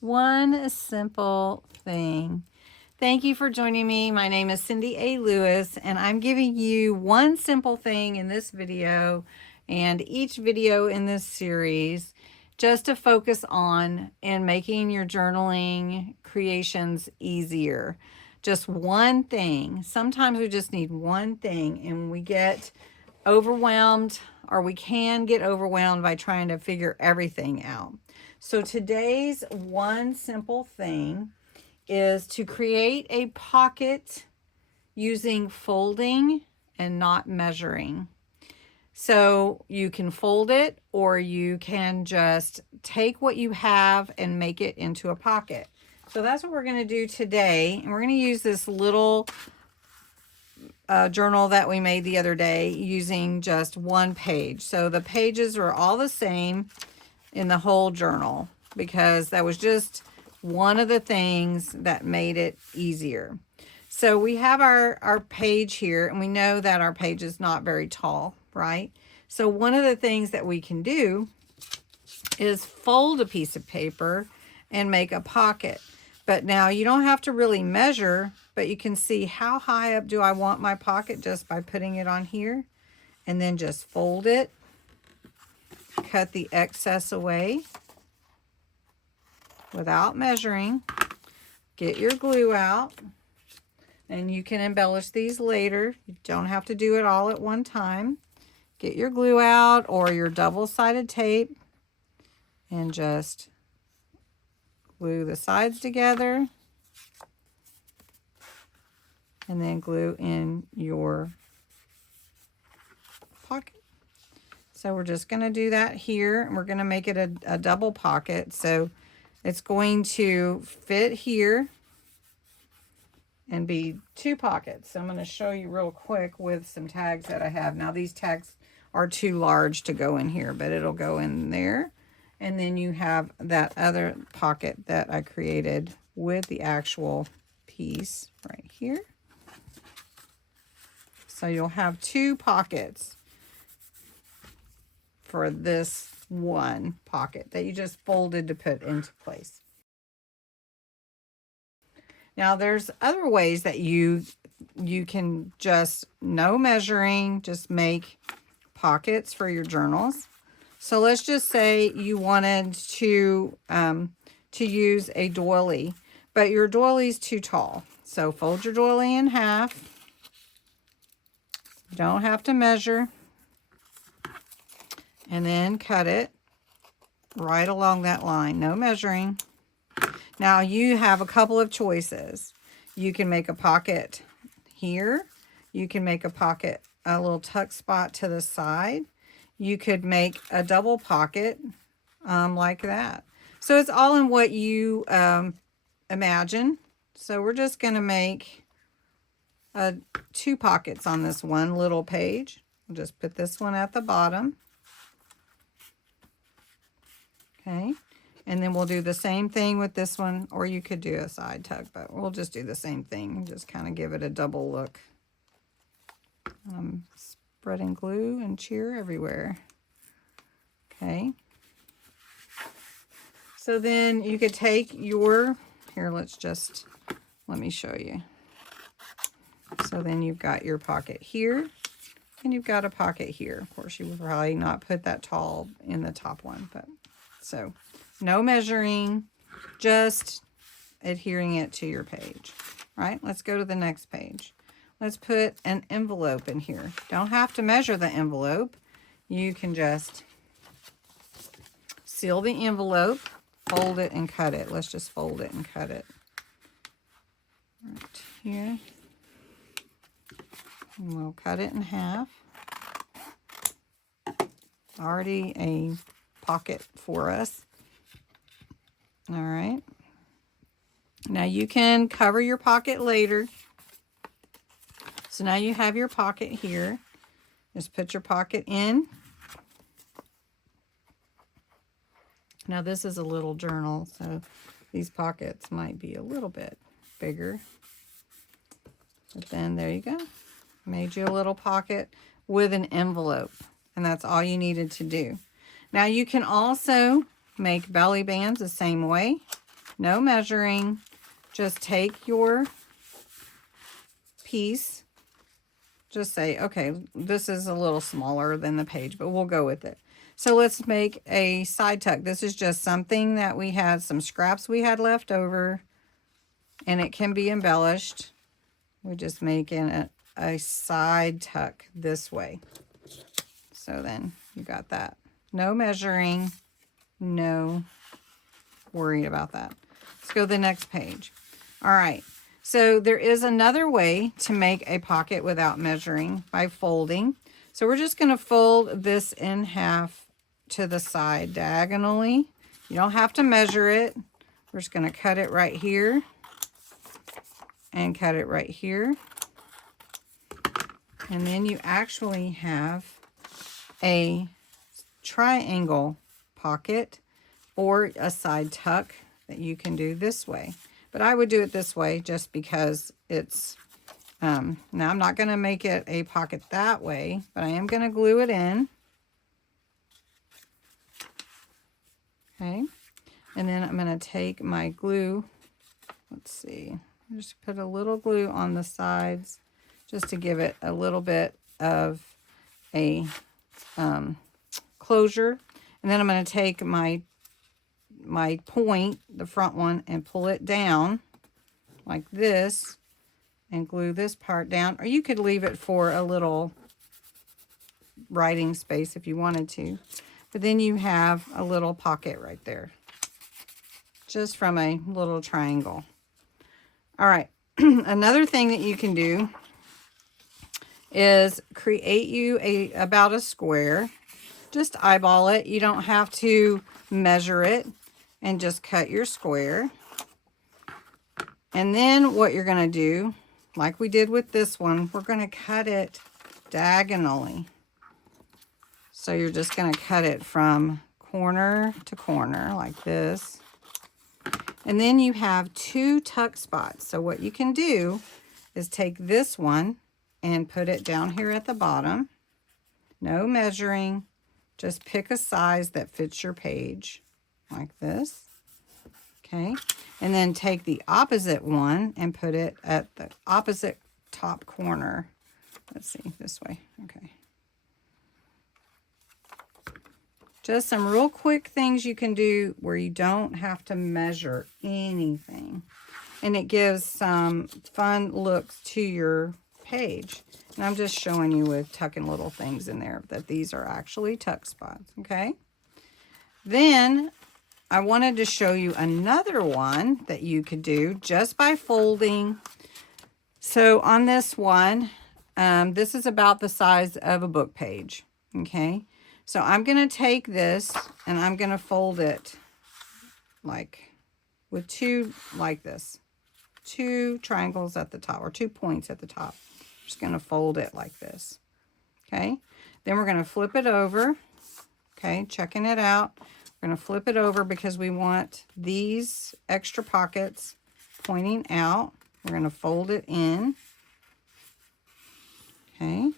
One simple thing. Thank you for joining me. My name is Cindy A. Lewis, and I'm giving you one simple thing in this video and each video in this series just to focus on in making your journaling creations easier. Just one thing. Sometimes we just need one thing, and we get overwhelmed, or we can get overwhelmed by trying to figure everything out. So today's one simple thing is to create a pocket using folding and not measuring. So you can fold it, or you can just take what you have and make it into a pocket. So that's what we're going to do today. And we're going to use this little journal that we made the other day using just one page. So the pages are all the same in the whole journal because that was just one of the things that made it easier. So we have our page here, and we know that our page is not very tall, right? So one of the things that we can do is fold a piece of paper and make a pocket. But now you don't have to really measure, but you can see how high up do I want my pocket just by putting it on here, and then just fold it. Cut the excess away without measuring. Get your glue out, and you can embellish these later. You don't have to do it all at one time. Get your glue out or your double-sided tape and just glue the sides together, and then glue in your pocket. So we're just going to do that here, and we're going to make it a double pocket. So it's going to fit here and be two pockets. So I'm going to show you real quick with some tags that I have. Now these tags are too large to go in here, but it'll go in there. And then you have that other pocket that I created with the actual piece right here. So you'll have two pockets for this one pocket that you just folded to put into place. Now there's other ways that you can just, no measuring, just make pockets for your journals. So let's just say you wanted to use a doily, but your doily's too tall. So fold your doily in half. You don't have to measure. And then cut it right along that line, no measuring. Now you have a couple of choices. You can make a pocket here. You can make a pocket, a little tuck spot to the side. You could make a double pocket like that. So it's all in what you imagine. So we're just going to make two pockets on this one little page. We'll just put this one at the bottom. Okay, and then we'll do the same thing with this one, or you could do a side tuck, but we'll just do the same thing and just kind of give it a double look. Spreading glue and cheer everywhere. Okay, so then you could take your, here, let me show you. So then you've got your pocket here, and you've got a pocket here. Of course, you would probably not put that tall in the top one, but so no measuring, just adhering it to your page. All right, let's go to the next page. Let's put an envelope in here. Don't have to measure the envelope. You can just seal the envelope, fold it, and cut it. Let's just fold it and cut it. Right here. And we'll cut it in half. Already a pocket for us. All right. Now you can cover your pocket later. So now you have your pocket here. Just put your pocket in. Now this is a little journal, so these pockets might be a little bit bigger. But then there you go. Made you a little pocket with an envelope, and that's all you needed to do. Now you can also make belly bands the same way. No measuring. Just take your piece. Just say, okay, this is a little smaller than the page, but we'll go with it. So let's make a side tuck. This is just something that we had, some scraps we had left over, and it can be embellished. We're just making a side tuck this way. So then you got that. No measuring, no worried about that. Let's go to the next page. All right. So there is another way to make a pocket without measuring, by folding. So we're just going to fold this in half to the side diagonally. You don't have to measure it. We're just going to cut it right here and cut it right here. And then you actually have a triangle pocket or a side tuck that you can do this way. But I would do it this way just because it's, now I'm not going to make it a pocket that way, but I am going to glue it in. Okay. And then I'm going to take my glue, let's see, just put a little glue on the sides just to give it a little bit of a closure. And then I'm going to take my point, the front one, and pull it down like this and glue this part down. Or you could leave it for a little writing space if you wanted to. But then you have a little pocket right there, just from a little triangle. All right, another thing that you can do is create you about a square. Just eyeball it. You don't have to measure it, and just cut your square. And then what you're going to do, like we did with this one, we're going to cut it diagonally. So you're just going to cut it from corner to corner like this. And then you have 2 tuck spots. So what you can do is take this one and put it down here at the bottom. No measuring. Just pick a size that fits your page like this. Okay. And then take the opposite one and put it at the opposite top corner. Let's see, this way. Okay. Just some real quick things you can do where you don't have to measure anything. And it gives some fun looks to your page. And I'm just showing you with tucking little things in there that these are actually tuck spots. Okay. Then I wanted to show you another one that you could do just by folding. So on this one, this is about the size of a book page. Okay. So I'm going to take this and I'm going to fold it like with 2, like this, 2 triangles at the top, or 2 points at the top. Just going to fold it like this. Okay. Then we're going to flip it over. Okay. Checking it out. We're going to flip it over because we want these extra pockets pointing out. We're going to fold it in. Okay.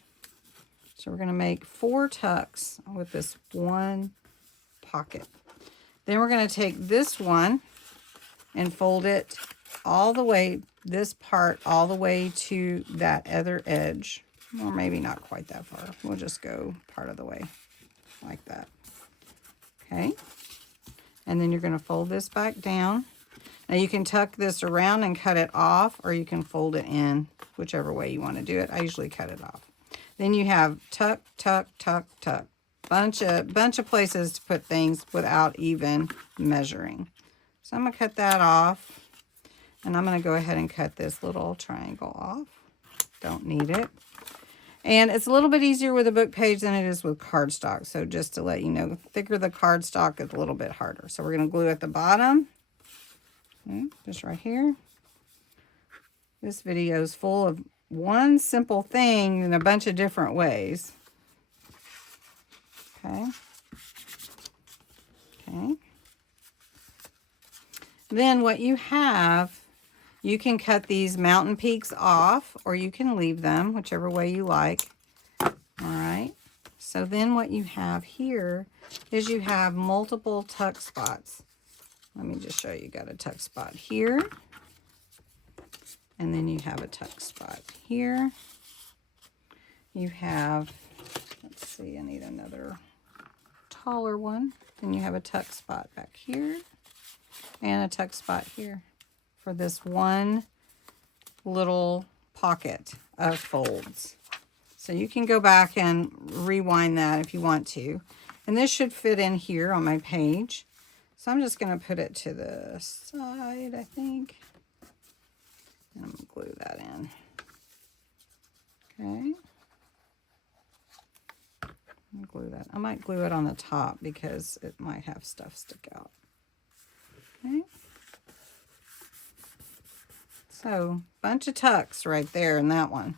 So we're going to make 4 tucks with this one pocket. Then we're going to take this one and fold it all the way, this part all the way to that other edge. Or maybe not quite that far. We'll just go part of the way like that. Okay. And then you're going to fold this back down. Now you can tuck this around and cut it off, or you can fold it in, whichever way you want to do it. I usually cut it off. Then you have tuck, tuck, tuck, tuck. Bunch of places to put things without even measuring. So I'm going to cut that off. And I'm going to go ahead and cut this little triangle off. Don't need it. And it's a little bit easier with a book page than it is with cardstock. So just to let you know, the thicker the cardstock is a little bit harder. So we're going to glue at the bottom. Okay, just right here. This video is full of one simple thing in a bunch of different ways. Okay. Okay. Then what you have, you can cut these mountain peaks off, or you can leave them, whichever way you like. All right. So then what you have here is you have multiple tuck spots. Let me just show you. Got a tuck spot here. And then you have a tuck spot here. You have, let's see, I need another taller one. Then you have a tuck spot back here and a tuck spot here for this one little pocket of folds. So you can go back and rewind that if you want to. And this should fit in here on my page. So I'm just going to put it to the side, I think. And I'm going to glue that in. Okay. Glue that. I might glue it on the top because it might have stuff stick out. Okay. So, bunch of tucks right there in that one.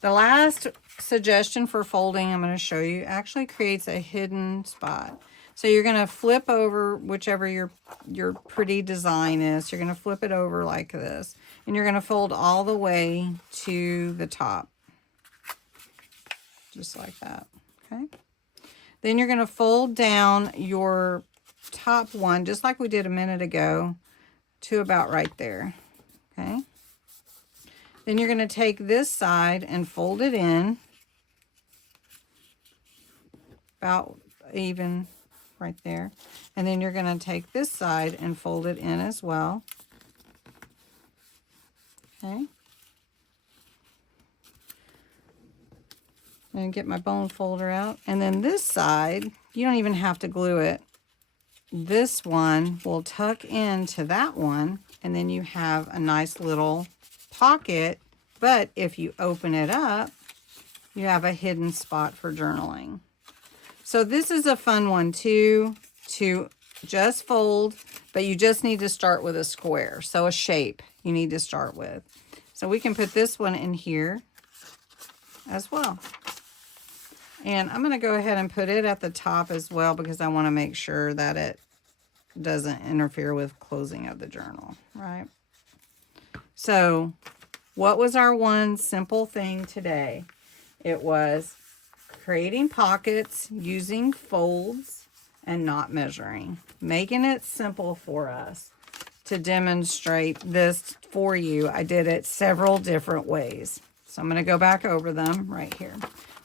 The last suggestion for folding I'm going to show you actually creates a hidden spot. So you're going to flip over whichever your pretty design is. You're going to flip it over like this. And you're going to fold all the way to the top. Just like that. Okay. Then you're going to fold down your top one, just like we did a minute ago, to about right there. Okay. Then you're going to take this side and fold it in about even right there. And then you're going to take this side and fold it in as well. Okay. And get my bone folder out. And then this side, you don't even have to glue it. This one will tuck into that one, and then you have a nice little pocket. But if you open it up, you have a hidden spot for journaling. So this is a fun one too, to just fold, but you just need to start with a square. So a shape you need to start with. So we can put this one in here as well. And I'm going to go ahead and put it at the top as well because I want to make sure that it doesn't interfere with closing of the journal, right? So what was our one simple thing today? It was creating pockets using folds and not measuring. Making it simple for us. To demonstrate this for you, I did it several different ways. So I'm going to go back over them right here.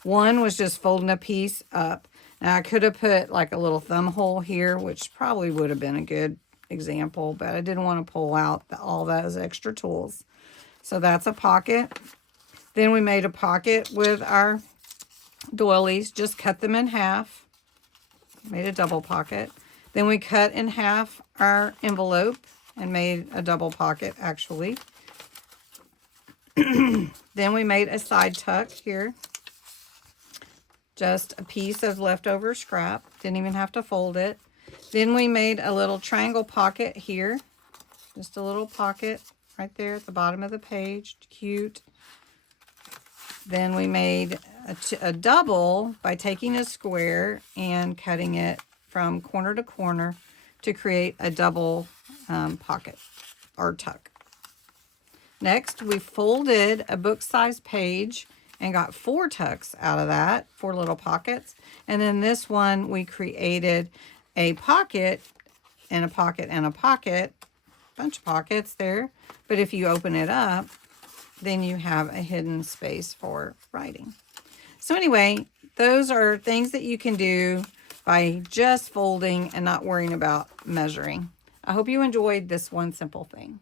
One was just folding a piece up. Now I could have put like a little thumb hole here, which probably would have been a good example, but I didn't want to pull out all those extra tools. So that's a pocket. Then we made a pocket with our doilies, just cut them in half, made a double pocket. Then we cut in half our envelope and made a double pocket actually. Then we made a side tuck here. Just a piece of leftover scrap. Didn't even have to fold it. Then we made a little triangle pocket here. Just a little pocket right there at the bottom of the page. Cute. Then we made a double by taking a square and cutting it from corner to corner to create a double pocket or tuck. Next, we folded a book-sized page and got 4 tucks out of that, 4 little pockets. And then this one, we created a pocket and a pocket and a pocket, bunch of pockets there. But if you open it up, then you have a hidden space for writing. So anyway, those are things that you can do by just folding and not worrying about measuring. I hope you enjoyed this one simple thing.